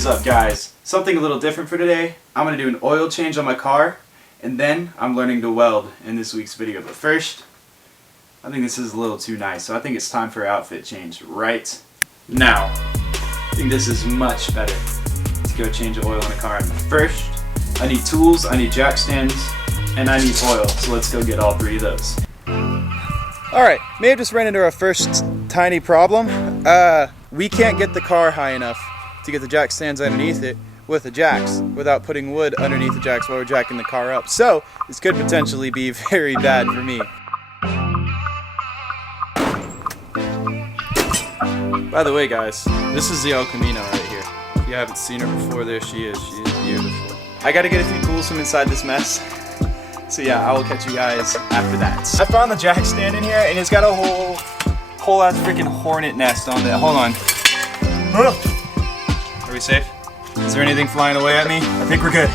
is up, guys? Something a little different for today. I'm going to do an oil change on my car, and then I'm learning to weld in this week's video. But first, I think this is a little too nice, so I think it's time for an outfit change right now. I think this is much better to go change the oil in a car. But first, I need tools, I need jack stands, and I need oil. So let's go get all three of those. Alright, may have just ran into our first tiny problem. We can't get the car high enough to get the jack stands underneath it with the jacks without putting wood underneath the jacks while we're jacking the car up. So this could potentially be very bad for me. By the way, guys, this is the El Camino right here. If you haven't seen her before, there she is. She is beautiful. I gotta get a few tools from inside this mess. So yeah, I will catch you guys after that. I found the jack stand in here and it's got a whole ass freaking hornet nest on it. Hold on. Are we safe? Is there anything flying away at me? I think we're good.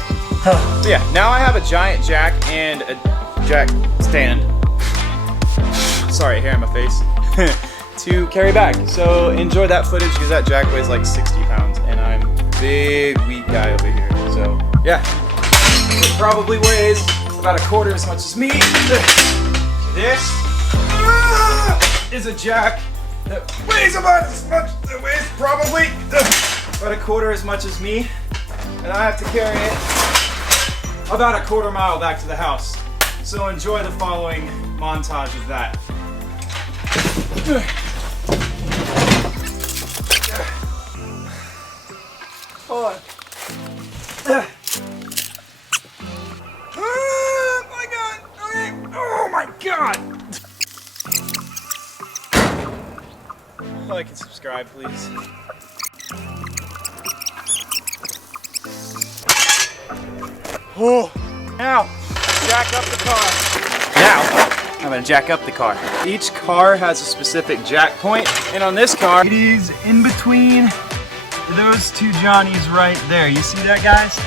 So yeah, now I have a giant jack and a jack stand. Sorry, hair in my face. To carry back. So enjoy that footage because that jack weighs like 60 pounds and I'm a big, weak guy over here. So yeah, it probably weighs about a quarter as much as me. This is a jack that weighs about as much, that weighs probably about a quarter as much as me, and I have to carry it about a quarter mile back to the house. So enjoy the following montage of that. Hold on. Oh my god! Okay. Oh my god! Like and subscribe, please. Oh, now jack up the car. Now I'm gonna jack up the car. Each car has a specific jack point, and on this car, it is in between those two Johnnies right there. You see that, guys?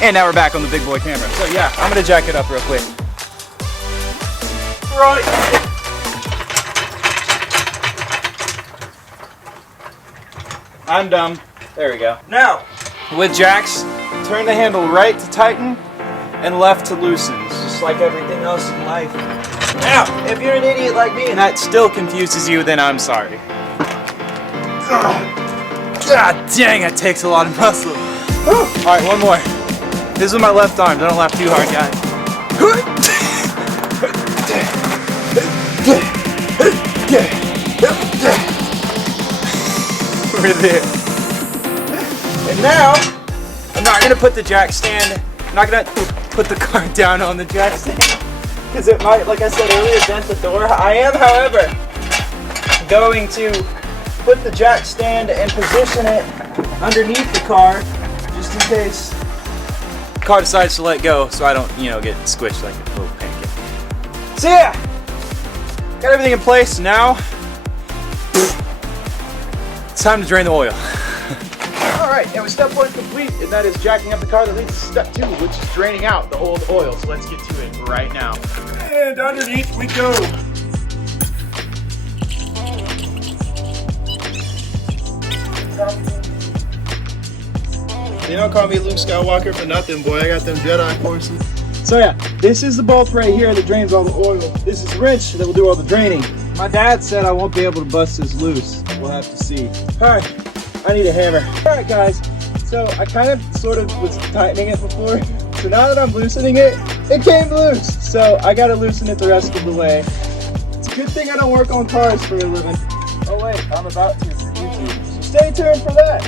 And now we're back on the big boy camera. So yeah, I'm gonna jack it up real quick. Right. I'm dumb. There we go. Now, with jacks, turn the handle right to tighten and left to loosen. It's just like everything else in life. Now, if you're an idiot like me and that still confuses you, then I'm sorry. God dang, it takes a lot of muscle. Alright, one more. This is with my left arm. Don't laugh too hard, guys. We're there. And now, I'm not going to put the jack stand, I'm not going to put the car down on the jack stand, because it might, like I said earlier, dent the door. I am, however, going to put the jack stand and position it underneath the car, just in case the car decides to let go, so I don't, get squished like a little pancake. So yeah, got everything in place. Now, it's time to drain the oil. Alright, and with step one complete, and that is jacking up the car, that leads to step two, which is draining out the old oil. So let's get to it right now. And underneath we go. They don't call me Luke Skywalker for nothing, boy. I got them Jedi forces. So yeah, this is the bolt right here that drains all the oil. This is the wrench that will do all the draining. My dad said I won't be able to bust this loose. We'll have to see. Alright, I need a hammer. Alright guys, so I kind of sort of was tightening it before. So now that I'm loosening it, it came loose. So I gotta loosen it the rest of the way. It's a good thing I don't work on cars for a living. Oh wait, I'm about to for YouTube. So stay tuned for that.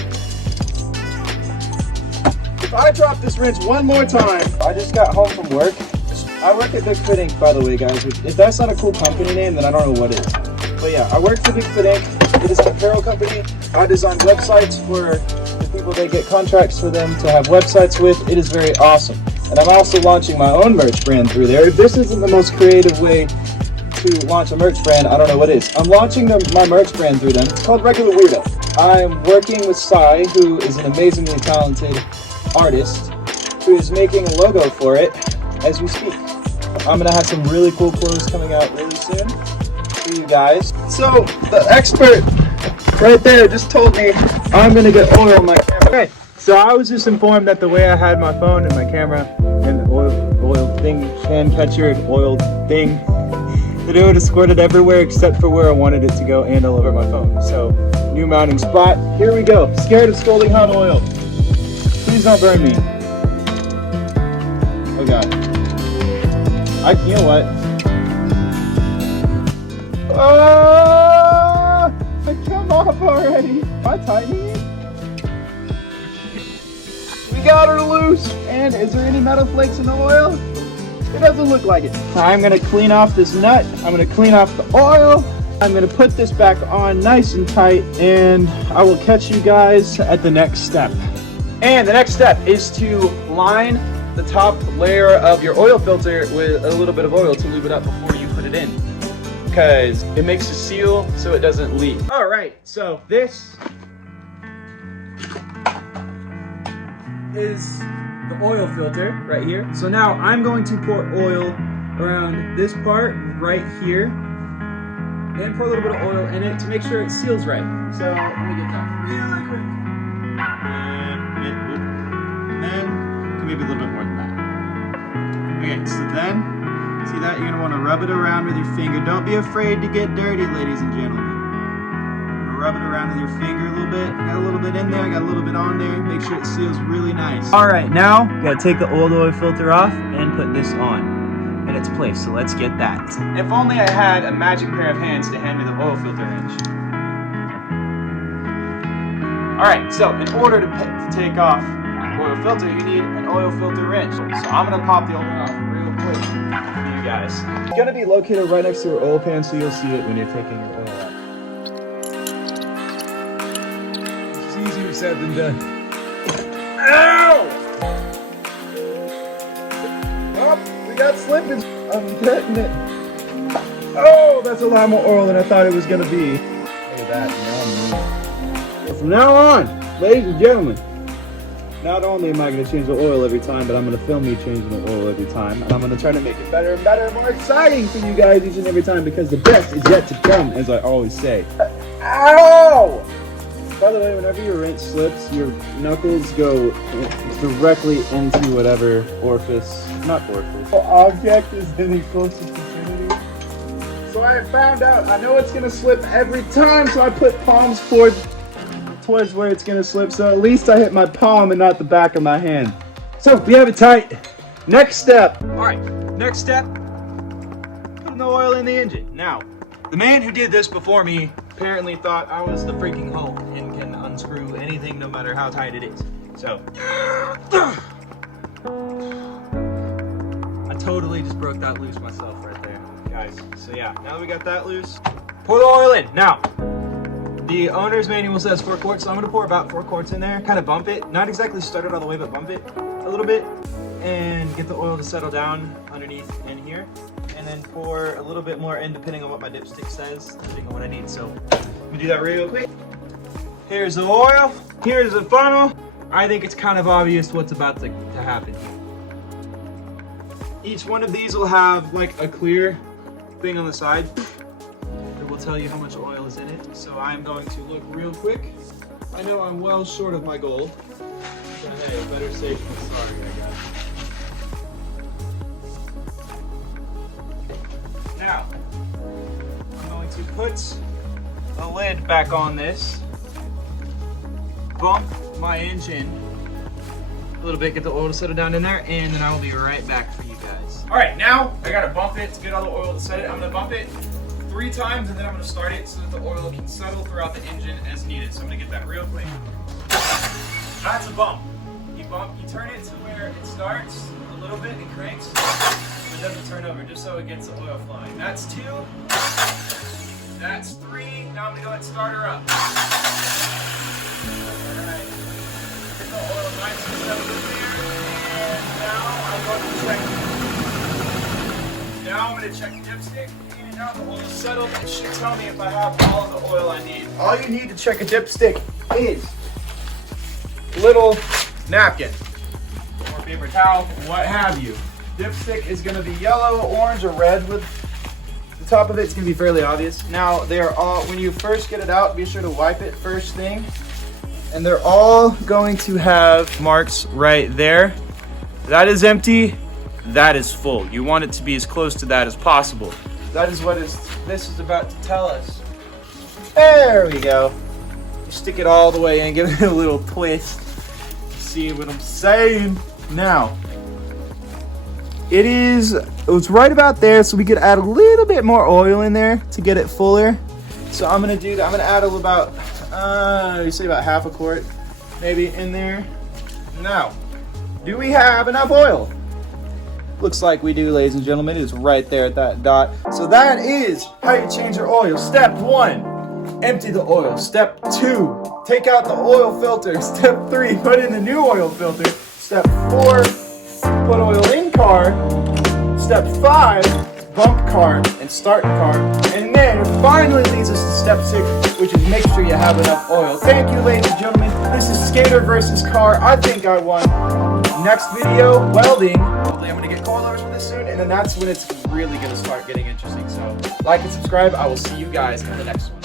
If I drop this wrench one more time, I just got home from work. I work at Bigfoot Inc., by the way, guys. If that's not a cool company name, then I don't know what is. But yeah, I work for Bigfoot Inc. It is an apparel company. I design websites for the people that get contracts for them to have websites with. It is very awesome. And I'm also launching my own merch brand through there. If this isn't the most creative way to launch a merch brand, I don't know what is. I'm launching my merch brand through them. It's called Regular Weirdo. I'm working with Sai, who is an amazingly talented artist, who is making a logo for it as we speak. I'm gonna have some really cool clothes coming out really soon for you guys. So the expert right there just told me I'm gonna get oil on my camera. Okay, so I was just informed that the way I had my phone and my camera and the oil thing, can catcher and oil thing, that it would have squirted everywhere except for where I wanted it to go and all over my phone. So, new mounting spot. Here we go. Scared of scalding hot oil. Please don't burn me. Oh god. You know what? It come off already. Am I tightening it? We got her loose. And is there any metal flakes in the oil? It doesn't look like it. I'm gonna clean off this nut. I'm gonna clean off the oil. I'm gonna put this back on nice and tight, and I will catch you guys at the next step. And the next step is to line the top layer of your oil filter with a little bit of oil to lube it up before you put it in, because it makes a seal so it doesn't leak. All right, so this is the oil filter right here. So now I'm going to pour oil around this part right here and pour a little bit of oil in it to make sure it seals right. So let me get that really quick. And maybe a little bit more than that. Okay, so then, see that? You're gonna wanna rub it around with your finger. Don't be afraid to get dirty, ladies and gentlemen. Rub it around with your finger a little bit. Got a little bit in there, got a little bit on there. Make sure it seals really nice. All right, now gotta take the oil filter off and put this on in its place. So let's get that. If only I had a magic pair of hands to hand me the oil filter wrench. All right, so in order to take off the oil filter, you need an oil filter wrench. So I'm gonna pop the oil off real quick for you guys. It's gonna be located right next to your oil pan, so you'll see it when you're taking your oil out. Easier said than done. Ow! Oh, we got slippage. I'm getting it. Oh, that's a lot more oil than I thought it was gonna be. Look at that. Now from now on, ladies and gentlemen, not only am I gonna change the oil every time, but I'm gonna film me changing the oil every time, and I'm gonna try to make it better and better and more exciting for you guys each and every time, because the best is yet to come, as I always say. Ow! By the way, whenever your wrench slips, your knuckles go directly into whatever object is in the closest vicinity. So I found out, I know it's gonna slip every time, so I put palms towards where it's gonna slip, so at least I hit my palm and not the back of my hand. So we have it tight. Next step. All right, next step, putting the oil in the engine. Now, the man who did this before me apparently thought I was the freaking Hulk and can unscrew anything no matter how tight it is. So, I totally just broke that loose myself right there, guys. So yeah, now that we got that loose, pour the oil in. Now, the owner's manual says 4 quarts, so I'm gonna pour about 4 quarts in there, kind of bump it, not exactly start it all the way, but bump it a little bit, and get the oil to settle down underneath in here. And then pour a little bit more in depending on what my dipstick says, depending on what I need. So let me do that real quick. Here's the oil, here's the funnel. I think it's kind of obvious what's about to happen here. Each one of these will have like a clear thing on the side that will tell you how much oil is in it. So I'm going to look real quick. I know I'm well short of my goal, but hey, better safe than sorry, I guess. Now, I'm going to put the lid back on this, bump my engine a little bit, get the oil to settle down in there, and then I will be right back for you guys. All right, now I gotta bump it to get all the oil to set it. I'm gonna bump it 3 times, and then I'm gonna start it so that the oil can settle throughout the engine as needed. So I'm gonna get that real quick. That's a bump. You turn it to where it starts a little bit and cranks. It doesn't turn over, just so it gets the oil flowing. That's 2. That's 3. Now I'm gonna go ahead and start her up. Alright. Get the oil nice and settled in there. And now I'm going to check. Now I'm gonna check the dipstick. And now the oil's settled. It should tell me if I have all of the oil I need. All you need to check a dipstick is a little napkin or paper towel, what have you. Dipstick is going to be yellow, orange, or red with the top of it's gonna be fairly obvious. Now they're all, when you first get it out, be sure to wipe it first thing. And they're all going to have marks right there. That is empty, that is full. You want it to be as close to that as possible. That is what this is about to tell us. There we go. You stick it all the way in, give it a little twist. See what I'm saying? Now, it's right about there, so we could add a little bit more oil in there to get it fuller. So I'm gonna do that. I'm gonna add about, you say about half a quart, maybe in there. Now, do we have enough oil? Looks like we do, ladies and gentlemen. It's right there at that dot. So that is how you change your oil. Step 1, empty the oil. Step 2, take out the oil filter. Step 3, put in the new oil filter. Step 4, put oil in car. Step 5, bump car and start car. And then it finally leads us to step 6, which is make sure you have enough oil. Thank you, ladies and gentlemen. This is skater versus car. I think I won. Next video, welding. Hopefully I'm gonna get coilovers for this soon, and then that's when it's really gonna start getting interesting. So like and subscribe. I will see you guys in the next one.